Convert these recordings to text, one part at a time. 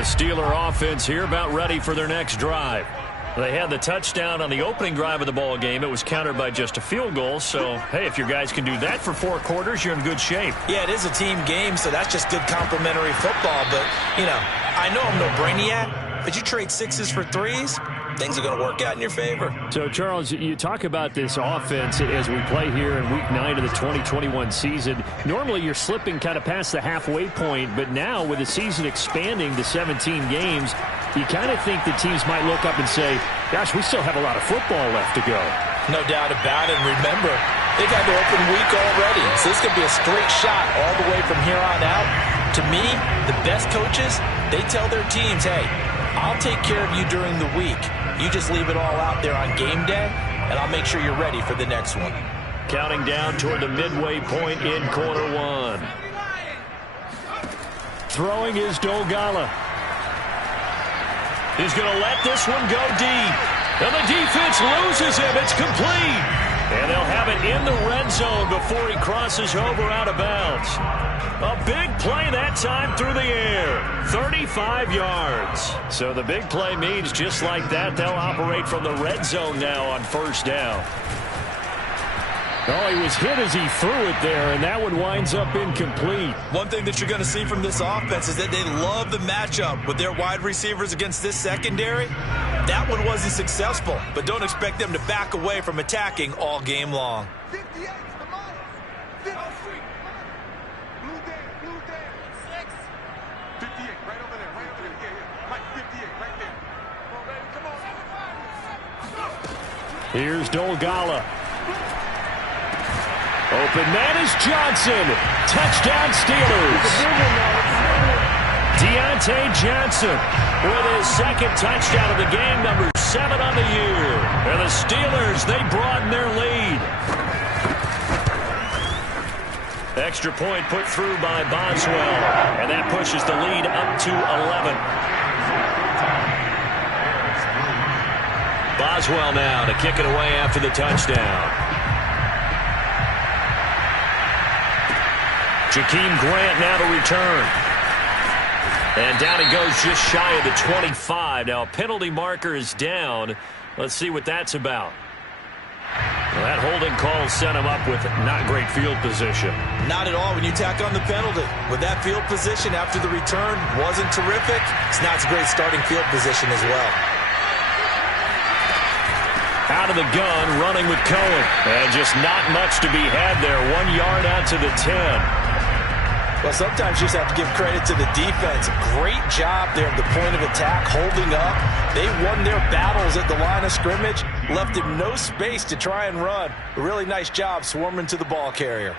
The Steeler offense here about ready for their next drive. They had the touchdown on the opening drive of the ball game. It was countered by just a field goal. So, hey, if your guys can do that for 4 quarters, you're in good shape. Yeah, it is a team game, so that's just good complimentary football. But, you know, I know I'm no brainiac, but you trade 6s for 3s, things are going to work out in your favor. So, Charles, you talk about this offense as we play here in Week 9 of the 2021 season. Normally, you're slipping kind of past the halfway point, but now with the season expanding to 17 games, you kind of think the teams might look up and say, gosh, we still have a lot of football left to go. No doubt about it. And remember, they've had the open week already, so this could be a straight shot all the way from here on out. To me, the best coaches, they tell their teams, hey, I'll take care of you during the week. You just leave it all out there on game day, and I'll make sure you're ready for the next one. Counting down toward the midway point in quarter 1. Throwing is Dolgala. He's going to let this one go deep. And the defense loses him. It's complete. And they'll have it in the red zone before he crosses over out of bounds. A big play that time through the air. 35 yards. So the big play means just like that, they'll operate from the red zone now on first down. Oh, he was hit as he threw it there, and that one winds up incomplete. One thing that you're going to see from this offense is that they love the matchup with their wide receivers against this secondary. That one wasn't successful, but don't expect them to back away from attacking all game long. 58, come on. 58. Blue Dan, 6. 58, right over there, yeah. Mike, 58, right there. Come on, baby, come on. Here's Dolgala. Open man is Johnson. Touchdown Steelers. Deontay Johnson with his second touchdown of the game, number 7 on the year. And the Steelers, they broaden their lead. Extra point put through by Boswell. And that pushes the lead up to 11. Boswell now to kick it away after the touchdown. Jakeem Grant now to return. And down he goes just shy of the 25. Now a penalty marker is down. Let's see what that's about. Well, that holding call set him up with not great field position. Not at all when you tack on the penalty. With that field position after the return wasn't terrific. It's not a great starting field position as well. Out of the gun, running with Cohen. And just not much to be had there. 1 yard out to the 10. Well, sometimes you just have to give credit to the defense. Great job there at the point of attack, holding up. They won their battles at the line of scrimmage, left him no space to try and run. A really nice job swarming to the ball carrier.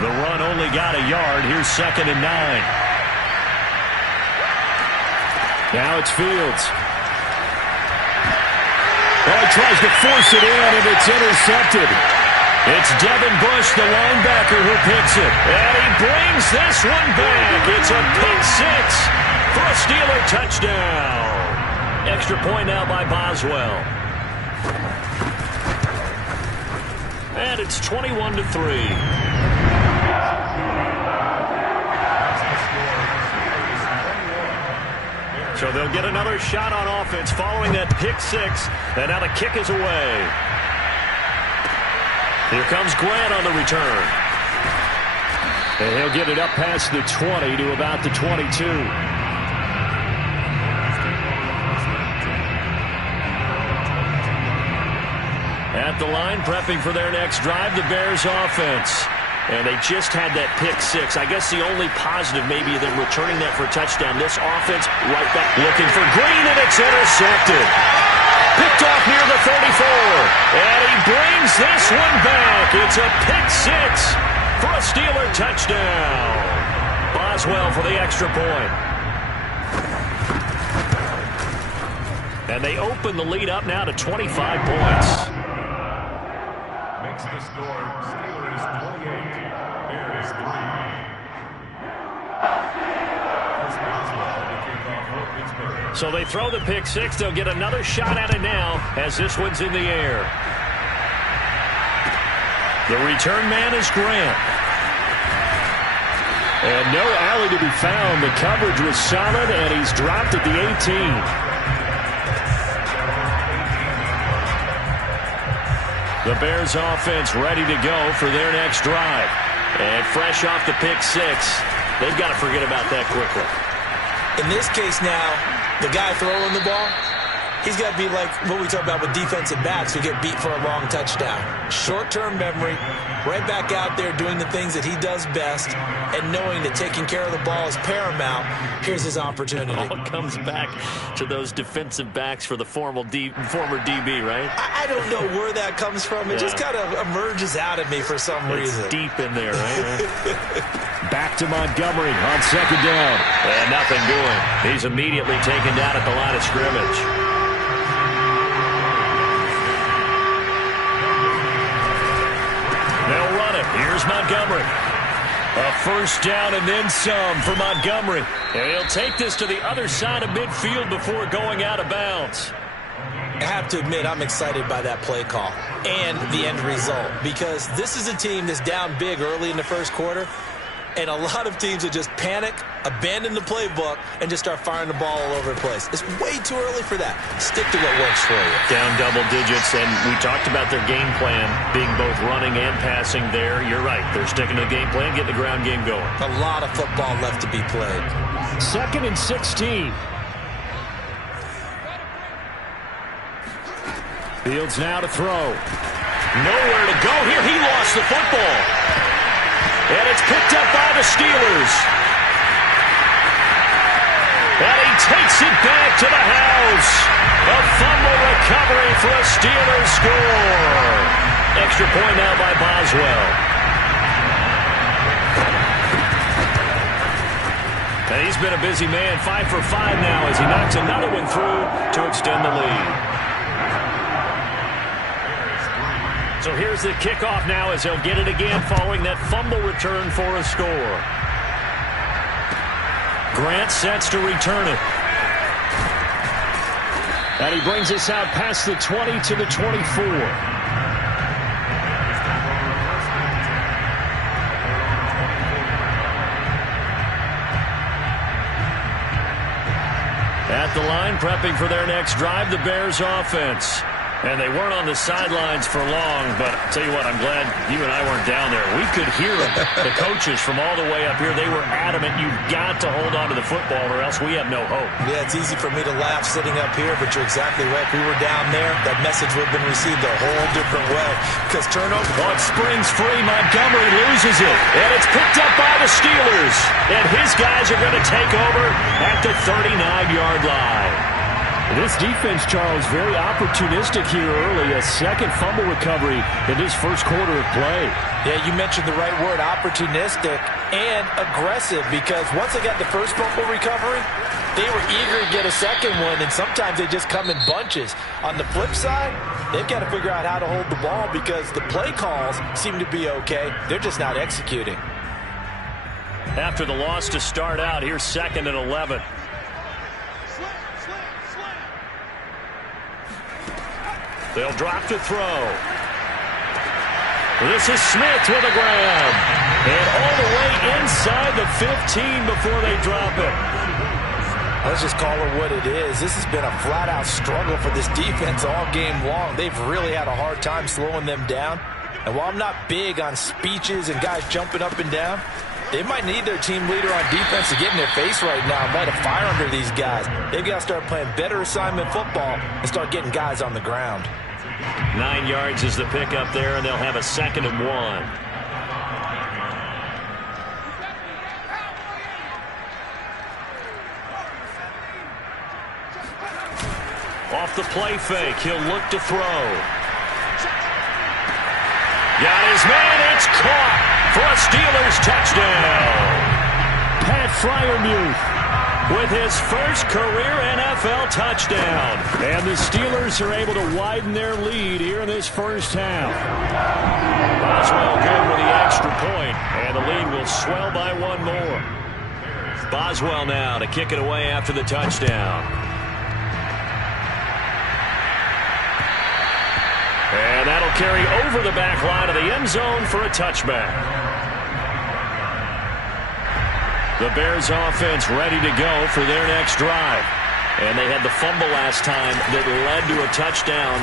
The run only got a yard. Here's 2nd and 9. Now it's Fields. Oh, he tries to force it in, and it's intercepted. It's Devin Bush, the linebacker, who picks it. And he brings this one back. It's a pick 6 for a Steeler touchdown. Extra point now by Boswell. And it's 21-3. So they'll get another shot on offense following that pick 6. And now the kick is away. Here comes Grant on the return. And he'll get it up past the 20 to about the 22. At the line, prepping for their next drive, the Bears offense. And they just had that pick 6. I guess the only positive maybe than returning that for a touchdown. This offense right back looking for Green, and it's intercepted. Picked off near the 34. And he brings this one back. It's a pick 6 for a Steeler touchdown. Boswell for the extra point. And they open the lead up now to 25 points. Makes the score Steelers 28, Bears 3. So they throw the pick 6. They'll get another shot at it now as this one's in the air. The return man is Grant. And no alley to be found. The coverage was solid, and he's dropped at the 18. The Bears offense ready to go for their next drive. And fresh off the pick six, they've got to forget about that quickly. In this case now, the guy throwing the ball, he's got to be like what we talk about with defensive backs who get beat for a long touchdown. Short-term memory, right back out there doing the things that he does best, and knowing that taking care of the ball is paramount. Here's his opportunity. It all comes back to those defensive backs for the former DB, right? I don't know where that comes from. It just kind of emerges out of me for some reason. It's deep in there, right? Back to Montgomery on second down. And nothing doing. He's immediately taken down at the line of scrimmage. They'll run it. Here's Montgomery. A first down and then some for Montgomery. And he'll take this to the other side of midfield before going out of bounds. I have to admit, I'm excited by that play call and the end result, because this is a team that's down big early in the first quarter, and a lot of teams will just panic, abandon the playbook, and just start firing the ball all over the place. It's way too early for that. Stick to what works for you. Down double digits, and we talked about their game plan being both running and passing there. You're right. They're sticking to the game plan, getting the ground game going. A lot of football left to be played. 2nd and 16. Fields now to throw. Nowhere to go here. He lost the football. And it's picked up by the Steelers. And he takes it back to the house. A fumble recovery for a Steelers score. Extra point now by Boswell. And he's been a busy man. 5 for 5 now as he knocks another one through to extend the lead. So here's the kickoff now as they'll get it again following that fumble return for a score. Grant sets to return it. And he brings us out past the 20 to the 24. At the line, prepping for their next drive, the Bears offense. And they weren't on the sidelines for long, but I'll tell you what, I'm glad you and I weren't down there. We could hear them, the coaches from all the way up here. They were adamant, you've got to hold on to the football or else we have no hope. Yeah, it's easy for me to laugh sitting up here, but you're exactly right. If we were down there, that message would have been received a whole different way. Because turnover. One springs free, Montgomery loses it. And it's picked up by the Steelers. And his guys are going to take over at the 39-yard line. This defense, Charles, very opportunistic here early. A second fumble recovery in this first quarter of play. Yeah, you mentioned the right word, opportunistic and aggressive, because once they got the first fumble recovery, they were eager to get a second one, and sometimes they just come in bunches. On the flip side, they've got to figure out how to hold the ball because the play calls seem to be okay. They're just not executing. After the loss to start out, here's 2nd and 11. They'll drop to throw. This is Smith with a grab. And all the way inside the 15 before they drop it. Let's just call it what it is. This has been a flat-out struggle for this defense all game long. They've really had a hard time slowing them down. And while I'm not big on speeches and guys jumping up and down, they might need their team leader on defense to get in their face right now and light a fire under these guys. They've got to start playing better assignment football and start getting guys on the ground. 9 yards is the pickup there, and they'll have a 2nd and 1. Off the play fake, he'll look to throw. Got his man, it's caught for a Steelers touchdown. Pat Freiermuth with his first career NFL touchdown. And the Steelers are able to widen their lead here in this first half. Boswell good with the extra point, and the lead will swell by one more. Boswell now to kick it away after the touchdown. And that'll carry over the back line of the end zone for a touchback. The Bears offense ready to go for their next drive. And they had the fumble last time that led to a touchdown.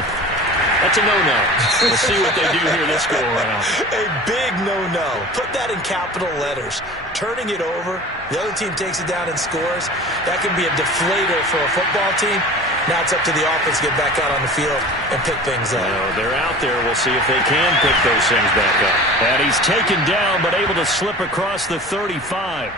That's a no-no. We'll see what they do here this go-around. A big no-no. Put that in capital letters. Turning it over, the other team takes it down and scores. That can be a deflator for a football team. Now it's up to the offense to get back out on the field and pick things up. Well, they're out there. We'll see if they can pick those things back up. And he's taken down but able to slip across the 35.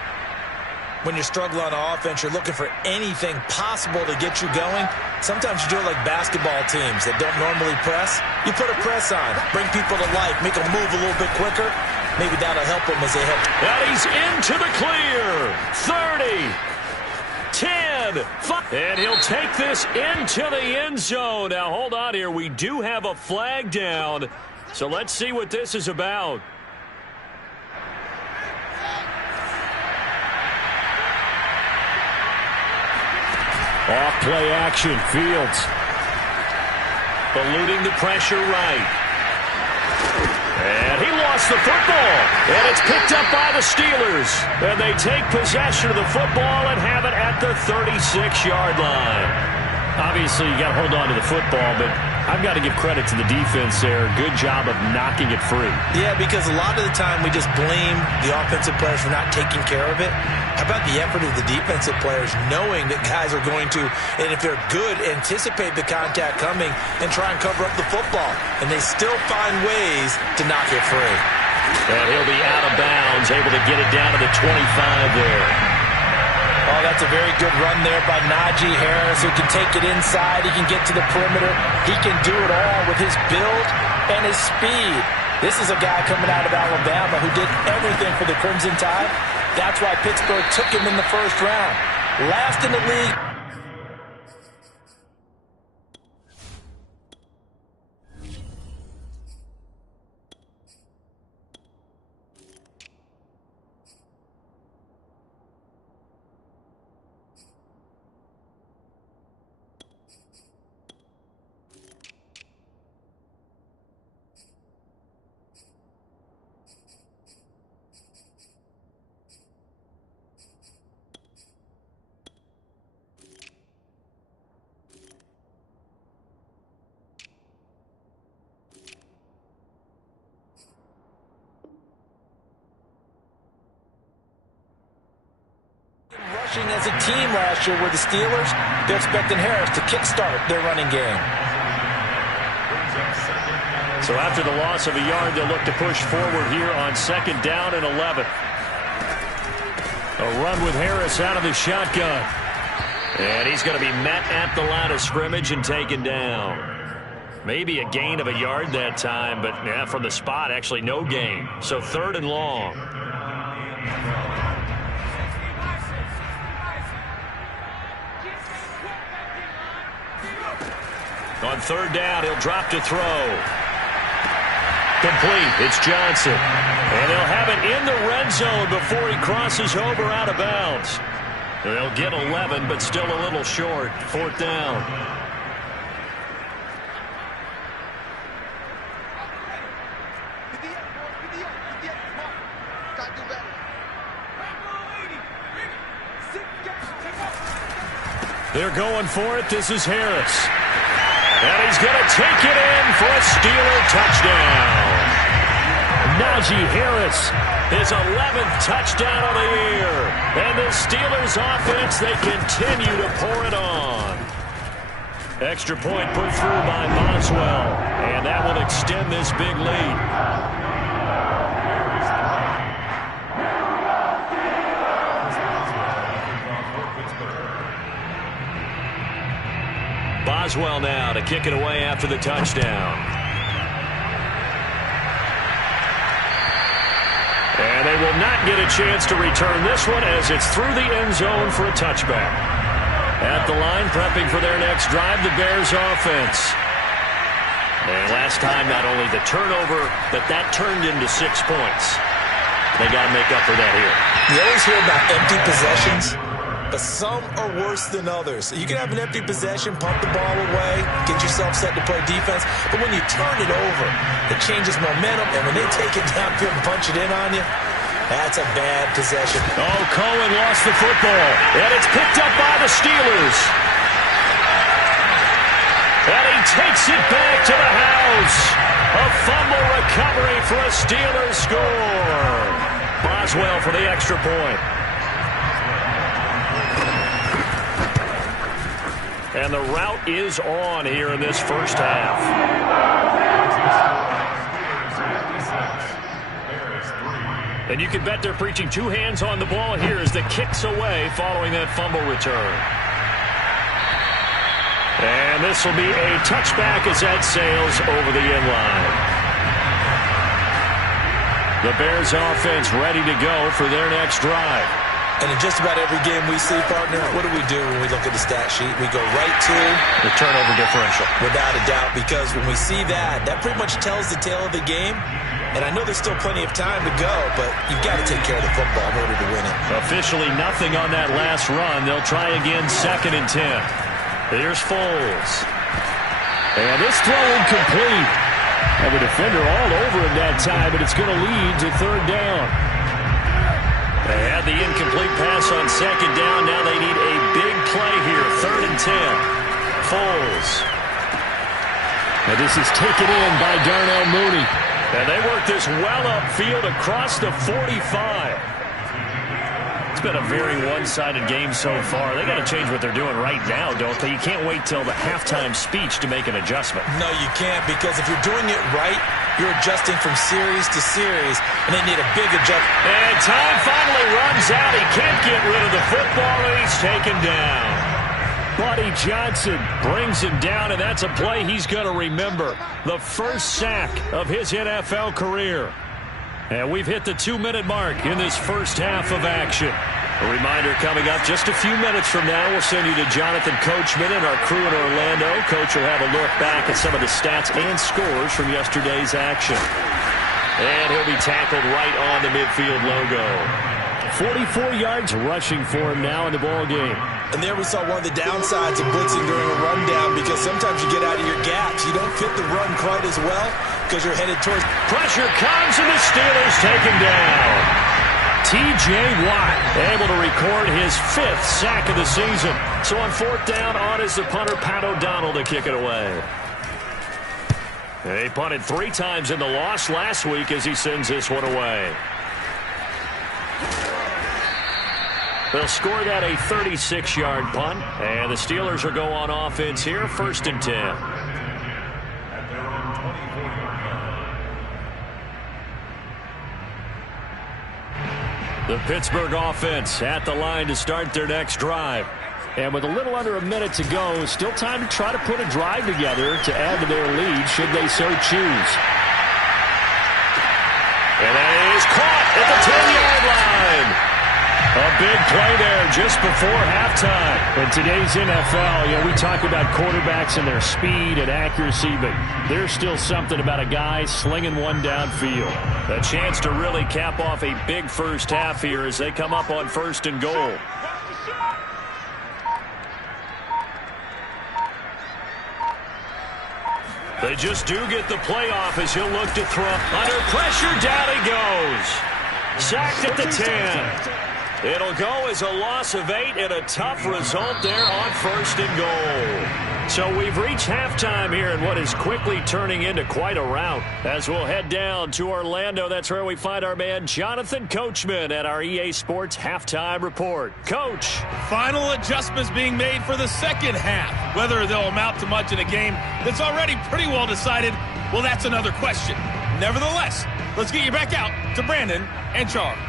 When you struggle on offense, you're looking for anything possible to get you going. Sometimes you do it like basketball teams that don't normally press. You put a press on, bring people to life, make them move a little bit quicker. Maybe that'll help them as they head. And he's into the clear. 30, 10, 5. And he'll take this into the end zone. Now, hold on here. We do have a flag down. So let's see what this is about. Off play action, Fields. Eluding the pressure right. And he lost the football. And it's picked up by the Steelers. And they take possession of the football and have it at the 36-yard line. Obviously, you got to hold on to the football, but I've got to give credit to the defense there. Good job of knocking it free. Yeah, because a lot of the time we just blame the offensive players for not taking care of it. How about the effort of the defensive players knowing that guys are going to, and if they're good, anticipate the contact coming and try and cover up the football. And they still find ways to knock it free. And he'll be out of bounds, able to get it down to the 25 there. Oh, that's a very good run there by Najee Harris, who can take it inside. He can get to the perimeter. He can do it all with his build and his speed. This is a guy coming out of Alabama who did everything for the Crimson Tide. That's why Pittsburgh took him in the first round. Last in the league. As a team last year with the Steelers, they're expecting Harris to kickstart their running game. So after the loss of a yard, they'll look to push forward here on 2nd down and 11. A run with Harris out of the shotgun. And he's going to be met at the line of scrimmage and taken down. Maybe a gain of a yard that time, but yeah, from the spot, actually no gain. So 3rd and long. On 3rd down, he'll drop to throw. Complete. It's Johnson. And they'll have it in the red zone before he crosses over out of bounds. They'll get 11, but still a little short. 4th down. They're going for it. This is Harris. And he's going to take it in for a Steeler touchdown. Najee Harris, his 11th touchdown of the year. And the Steelers offense, they continue to pour it on. Extra point put through by Boswell. And that will extend this big lead. Boswell now to kick it away after the touchdown. And they will not get a chance to return this one as it's through the end zone for a touchback. At the line, prepping for their next drive, the Bears offense. And last time, not only the turnover, but that turned into 6 points. They got to make up for that here. You always hear about empty possessions. but some are worse than others. You can have an empty possession, pump the ball away, get yourself set to play defense, but when you turn it over, it changes momentum, and when they take it downfield and punch it in on you, that's a bad possession. Oh, Cohen lost the football, and it's picked up by the Steelers. And he takes it back to the house. A fumble recovery for a Steelers score. Boswell for the extra point. And the route is on here in this first half. And you can bet they're preaching two hands on the ball here as the kick's away following that fumble return. And this will be a touchback as that sails over the end line. The Bears offense ready to go for their next drive. And in just about every game we see, partner, what do we do when we look at the stat sheet? We go right to the turnover differential. Without a doubt, because when we see that, that pretty much tells the tale of the game. And I know there's still plenty of time to go, but you've got to take care of the football in order to win it. Officially nothing on that last run. They'll try again 2nd and 10. Here's Foles. And this throw incomplete. And the defender all over him that time, but it's going to lead to 3rd down. They had the incomplete pass on 2nd down. Now they need a big play here. 3rd and 10. Foles. And this is taken in by Darnell Mooney. And they work this well upfield across the 45. It's been a very one-sided game so far. They got to change what they're doing right now, don't they? You can't wait till the halftime speech to make an adjustment. No, you can't, because if you're doing it right, you're adjusting from series to series, and they need a big adjustment. And time finally runs out. He can't get rid of the football, and he's taken down. Buddy Johnson brings him down, and that's a play he's going to remember. The first sack of his NFL career. And we've hit the 2-minute mark in this first half of action. A reminder coming up just a few minutes from now. We'll send you to Jonathan Coachman and our crew in Orlando. Coach will have a look back at some of the stats and scores from yesterday's action. And he'll be tackled right on the midfield logo. 44 yards rushing for him now in the ball game. And there we saw one of the downsides of blitzing during a rundown, because sometimes you get out of your gaps. You don't fit the run quite as well because you're headed towards... Pressure comes, and the Steelers take him down. T.J. Watt able to record his 5th sack of the season. So on 4th down, on is the punter, Pat O'Donnell, to kick it away. They punted 3 times in the loss last week as he sends this one away. They'll score that a 36-yard punt, and the Steelers will go on offense here, 1st and 10. The Pittsburgh offense at the line to start their next drive. And with a little under a minute to go, still time to try to put a drive together to add to their lead should they so choose. And that is caught at the 10-yard line. A big play there just before halftime. In today's NFL, we talk about quarterbacks and their speed and accuracy, but there's still something about a guy slinging one downfield. A chance to really cap off a big first half here as they come up on 1st and goal. They just do get the play off as he'll look to throw. Under pressure, down he goes. Sacked at the 10. It'll go as a loss of 8 and a tough result there on 1st and goal. So we've reached halftime here in what is quickly turning into quite a rout. As we'll head down to Orlando, that's where we find our man Jonathan Coachman at our EA Sports Halftime Report. Coach. Final adjustments being made for the second half. Whether they'll amount to much in a game that's already pretty well decided, well, that's another question. Nevertheless, let's get you back out to Brandon and Charles.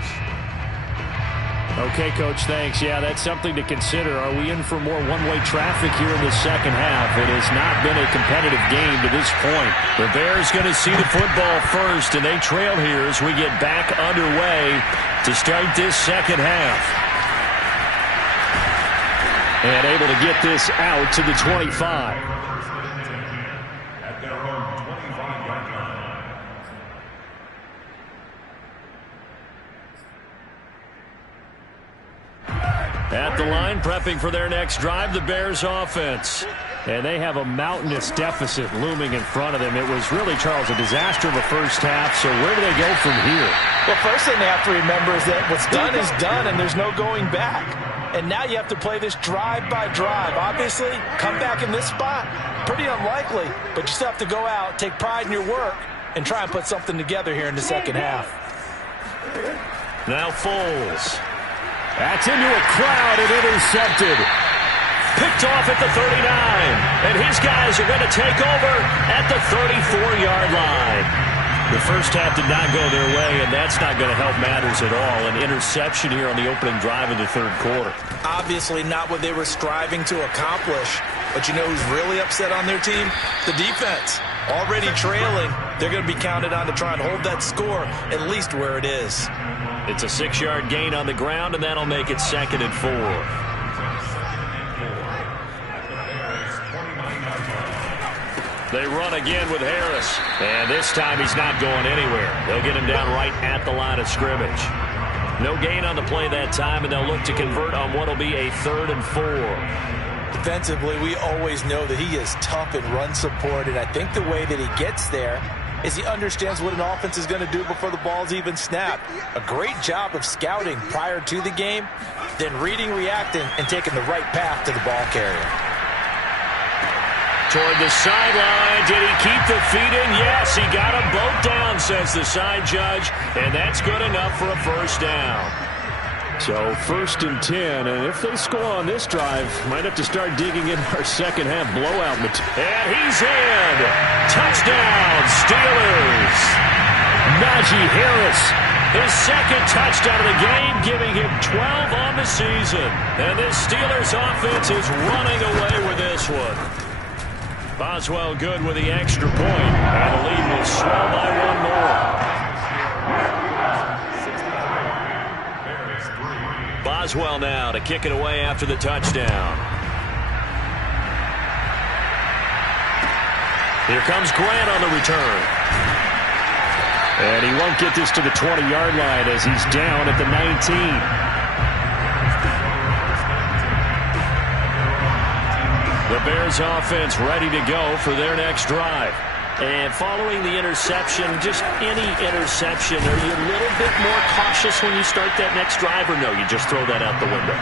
Okay, Coach, thanks. Yeah, that's something to consider. Are we in for more one-way traffic here in the second half? It has not been a competitive game to this point. The Bears going to see the football first, and they trail here as we get back underway to start this second half. And able to get this out to the 25. At the line, prepping for their next drive, the Bears offense. And they have a mountainous deficit looming in front of them. It was really, Charles, a disaster of a first half. So where do they go from here? Well, first thing they have to remember is that what's done is done, and there's no going back. And now you have to play this drive by drive. Obviously, come back in this spot, pretty unlikely. But you still have to go out, take pride in your work, and try and put something together here in the second half. Now Foles. That's into a crowd and intercepted. Picked off at the 39. And his guys are going to take over at the 34-yard line. The first half did not go their way, and that's not going to help matters at all. An interception here on the opening drive of the third quarter. Obviously not what they were striving to accomplish. But you know who's really upset on their team? The defense. Already trailing, they're going to be counted on to try and hold that score at least where it is. It's a 6-yard gain on the ground, and that'll make it 2nd and 4. They run again with Harris. And this time he's not going anywhere. They'll get him down right at the line of scrimmage. No gain on the play that time, and they'll look to convert on what will be a 3rd and 4. Defensively, we always know that he is tough in run support, and I think the way that he gets there is he understands what an offense is going to do before the ball's even snapped. A great job of scouting prior to the game, then reading, reacting, and taking the right path to the ball carrier. Toward the sideline. Did he keep the feet in? Yes, he got them both down, says the side judge, and that's good enough for a first down. So 1st and 10, and if they score on this drive, might have to start digging in our second half blowout material. And he's in. Touchdown, Steelers. Najee Harris, his 2nd touchdown of the game, giving him 12 on the season. And this Steelers offense is running away with this one. Boswell good with the extra point, and the lead will swell by 1 more. Boswell now to kick it away after the touchdown. Here comes Grant on the return. And he won't get this to the 20-yard line as he's down at the 19. The Bears offense ready to go for their next drive. And following the interception, just any interception, are you a little bit more cautious when you start that next drive, or no, you just throw that out the window?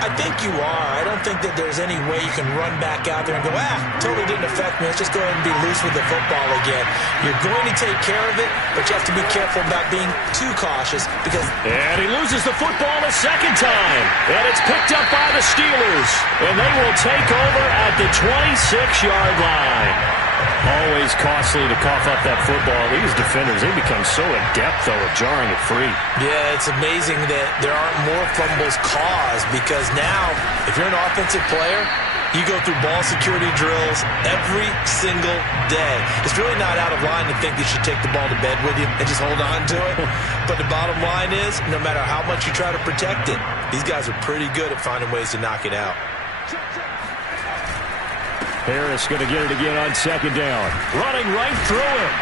I think you are. I don't think that there's any way you can run back out there and go, totally didn't affect me. Let's just go ahead and be loose with the football again. You're going to take care of it, but you have to be careful about being too cautious because... And he loses the football a second time. And it's picked up by the Steelers. And they will take over at the 26-yard line. Always costly to cough up that football. These defenders, they become so adept, though, at jarring it free. Yeah, it's amazing that there aren't more fumbles caused because now, if you're an offensive player, you go through ball security drills every single day. It's really not out of line to think you should take the ball to bed with you and just hold on to it. But the bottom line is, no matter how much you try to protect it, these guys are pretty good at finding ways to knock it out. Harris going to get it again on 2nd down. Running right through him.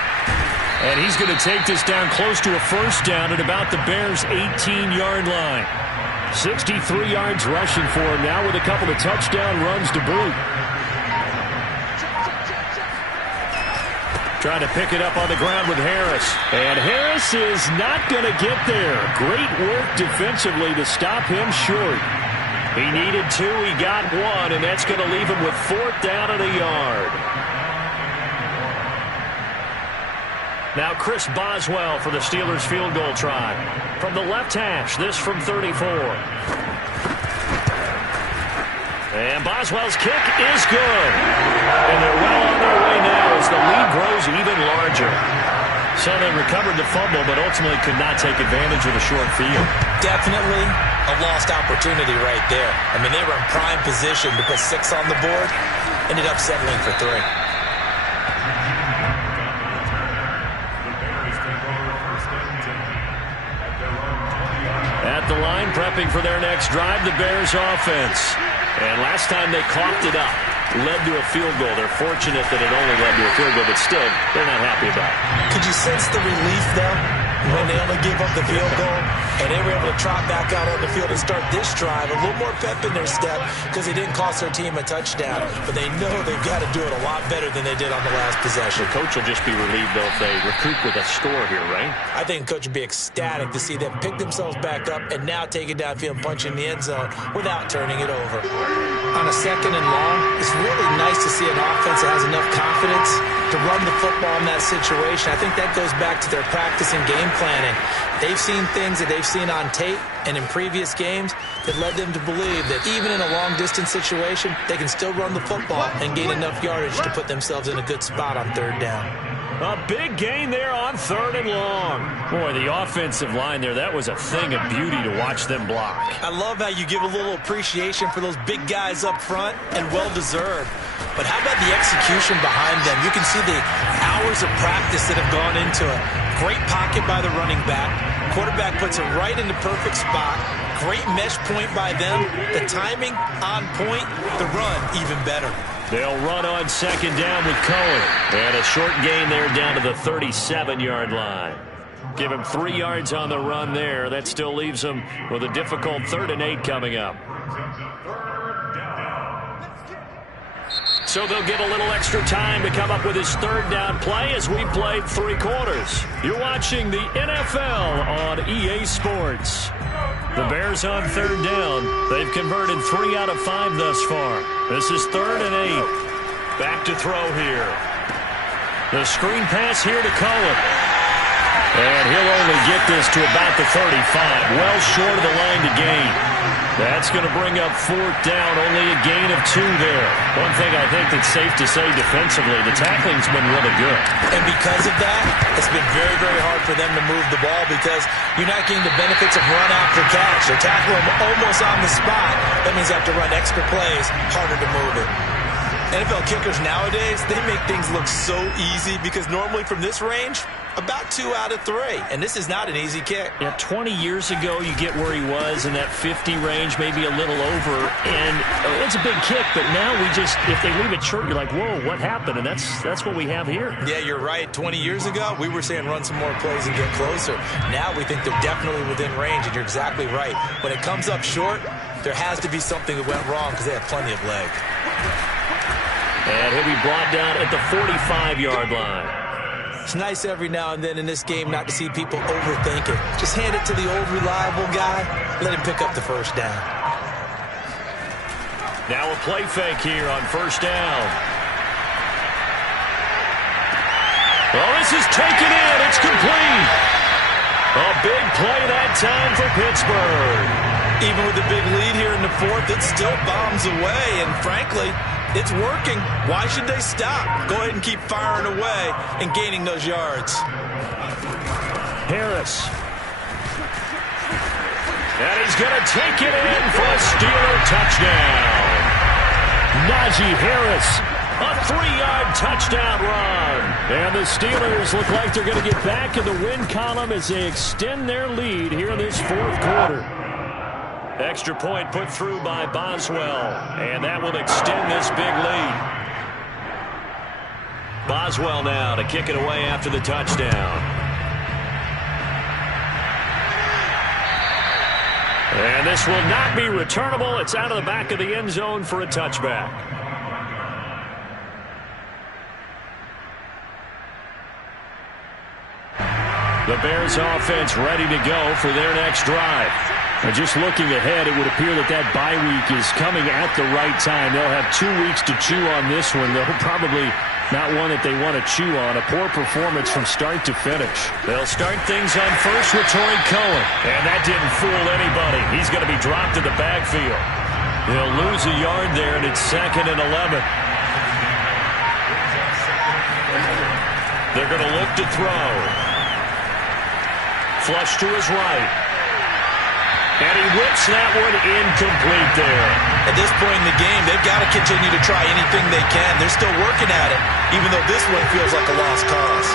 And he's going to take this down close to a first down at about the Bears' 18-yard line. 63 yards rushing for him now with a couple of touchdown runs to boot. Trying to pick it up on the ground with Harris. And Harris is not going to get there. Great work defensively to stop him short. He needed 2, he got 1, and that's going to leave him with 4th down and a yard. Now Chris Boswell for the Steelers field goal try. From the left hash, this from 34. And Boswell's kick is good. And they're well on their way now as the lead grows even larger. So they recovered the fumble, but ultimately could not take advantage of the short field. Definitely a lost opportunity right there. I mean, they were in prime position to put 6 on the board, ended up settling for 3. At the line, prepping for their next drive, the Bears offense. And last time they coughed it up, led to a field goal. They're fortunate that it only led to a field goal, but still, they're not happy about it. Could you sense the relief, though, when they only gave up the field goal? And they were able to trot back out on the field and start this drive. A little more pep in their step because they didn't cost their team a touchdown. But they know they've got to do it a lot better than they did on the last possession. The coach will just be relieved, though, if they recoup with a score here, right? I think the coach would be ecstatic to see them pick themselves back up and now take it downfield and punch in the end zone without turning it over. On a 2nd and long, it's really nice to see an offense that has enough confidence to run the football in that situation. I think that goes back to their practice and game planning. They've seen things that they've seen on tape and in previous games that led them to believe that even in a long-distance situation, they can still run the football and gain enough yardage to put themselves in a good spot on 3rd down. A big gain there on 3rd and long. Boy, the offensive line there, that was a thing of beauty to watch them block. I love how you give a little appreciation for those big guys up front, and well-deserved. But how about the execution behind them? You can see the hours of practice that have gone into it. Great pocket by the running back. Quarterback puts it right in the perfect spot. Great mesh point by them. The timing on point. The run even better. They'll run on 2nd down with Cohen. And a short gain there down to the 37-yard line. Give him 3 yards on the run there. That still leaves him with a difficult 3rd and 8 coming up. So they'll get a little extra time to come up with his 3rd down play as we played 3 quarters. You're watching the NFL on EA Sports. The Bears on 3rd down. They've converted 3 out of 5 thus far. This is 3rd and 8. Back to throw here. The screen pass here to Cohen. And he'll only get this to about the 35. Well short of the line to gain. That's going to bring up 4th down. Only a gain of 2 there. One thing I think that's safe to say defensively, the tackling's been really good. And because of that, it's been very, very hard for them to move the ball because you're not getting the benefits of run after catch. They're tackling them almost on the spot. That means they have to run extra plays, harder to move it. NFL kickers nowadays, they make things look so easy because normally from this range, about 2 out of 3. And this is not an easy kick. Yeah, 20 years ago, you get where he was in that 50 range, maybe a little over. And it's a big kick, but now we just, if they leave it short, you're like, whoa, what happened? And that's what we have here. Yeah, you're right. 20 years ago, we were saying run some more plays and get closer. Now we think they're definitely within range, and you're exactly right. When it comes up short, there has to be something that went wrong because they have plenty of leg. And he'll be brought down at the 45-yard line. It's nice every now and then in this game not to see people overthink it. Just hand it to the old reliable guy. Let him pick up the 1st down. Now a play fake here on 1st down. Oh, this is taken in. It's complete. A big play that time for Pittsburgh. Even with the big lead here in the 4th, it still bombs away. And frankly, it's working. Why should they stop? Go ahead and keep firing away and gaining those yards. Harris. And he's going to take it in for a Steeler touchdown. Najee Harris, a 3-yard touchdown run. And the Steelers look like they're going to get back in the win column as they extend their lead here in this 4th quarter. Extra point put through by Boswell, and that will extend this big lead. Boswell now to kick it away after the touchdown. And this will not be returnable. It's out of the back of the end zone for a touchback. The Bears offense ready to go for their next drive. And just looking ahead, it would appear that bye week is coming at the right time. They'll have 2 weeks to chew on this one. They'll probably not one that they want to chew on. A poor performance from start to finish. They'll start things on first with Torrey Cohen. And that didn't fool anybody. He's going to be dropped in the backfield. They'll lose a yard there, and it's 2nd and 11. They're going to look to throw. Flush to his right. And he whips that one incomplete there. At this point in the game, they've got to continue to try anything they can. They're still working at it, even though this one feels like a lost cause.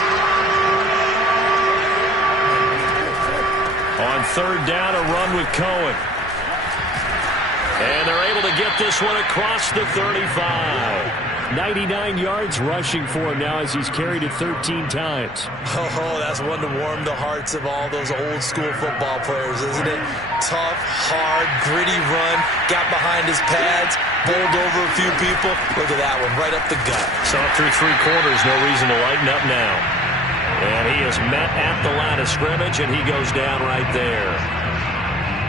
On 3rd down, a run with Cohen. And they're able to get this one across the 35. 99 yards rushing for him now as he's carried it 13 times. Oh, that's one to warm the hearts of all those old-school football players, isn't it? Tough, hard, gritty run, got behind his pads, bowled over a few people. Look at that one, right up the gut. Saw through 3 quarters, no reason to lighten up now. And he is met at the line of scrimmage, and he goes down right there.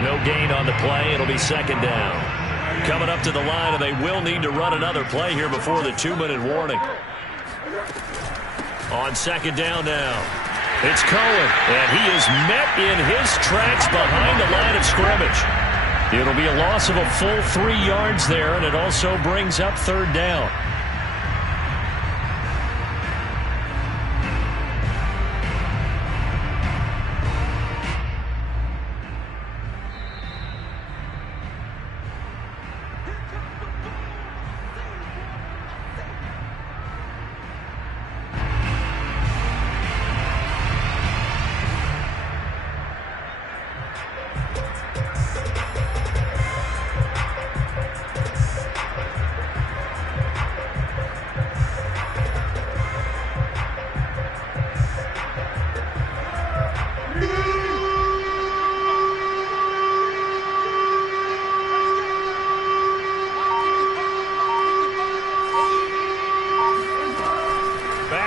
No gain on the play. It'll be second down. Coming up to the line, and they will need to run another play here before the 2-minute warning. On second down now, it's Cohen, and he is met in his tracks behind the line of scrimmage. It'll be a loss of a full 3 yards there, and it also brings up third down.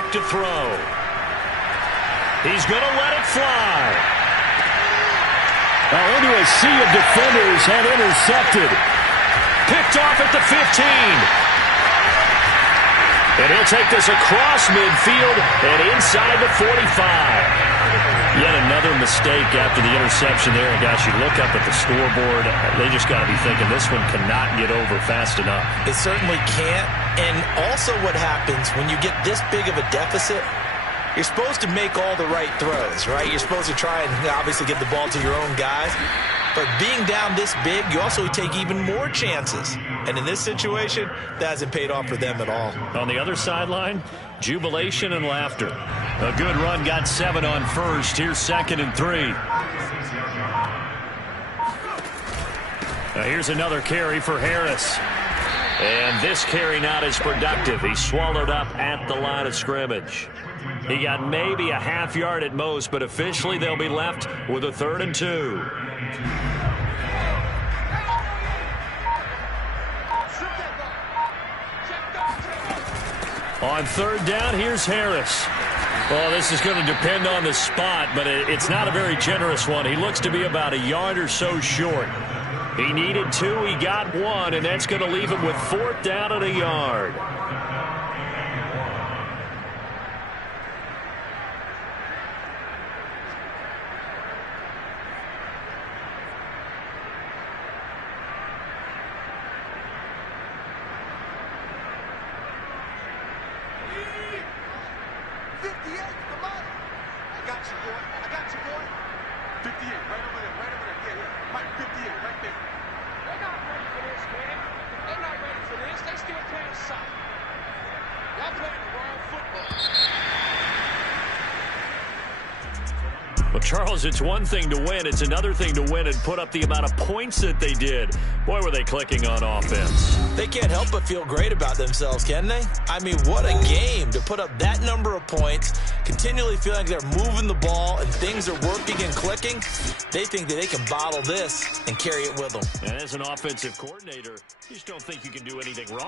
To throw. He's going to let it fly. Into a sea of defenders and intercepted. Picked off at the 15. And he'll take this across midfield and inside the 45. Yet another mistake after the interception there. And gosh, you look up at the scoreboard, they just got to be thinking this one cannot get over fast enough. It certainly can't. And also what happens when you get this big of a deficit, you're supposed to make all the right throws, right? You're supposed to try and obviously get the ball to your own guys. But being down this big, you also take even more chances. And in this situation, that hasn't paid off for them at all. On the other sideline, jubilation and laughter. A good run, got 7 on first. Here's 2nd and 3. Now here's another carry for Harris. And this carry not as productive. He's swallowed up at the line of scrimmage. He got maybe a half yard at most, but officially they'll be left with a 3rd and 2. On 3rd down, here's Harris. Well, this is going to depend on the spot, but it's not a very generous one. He looks to be about a yard or so short. He needed 2, he got 1, and that's going to leave him with 4th down and a yard. Well, Charles, it's one thing to win. It's another thing to win and put up the amount of points that they did. Boy, were they clicking on offense. They can't help but feel great about themselves, can they? I mean, what a game to put up that number of points, continually feeling like they're moving the ball and things are working and clicking. They think that they can bottle this and carry it with them. And as an offensive coordinator, you just don't think you can do anything wrong.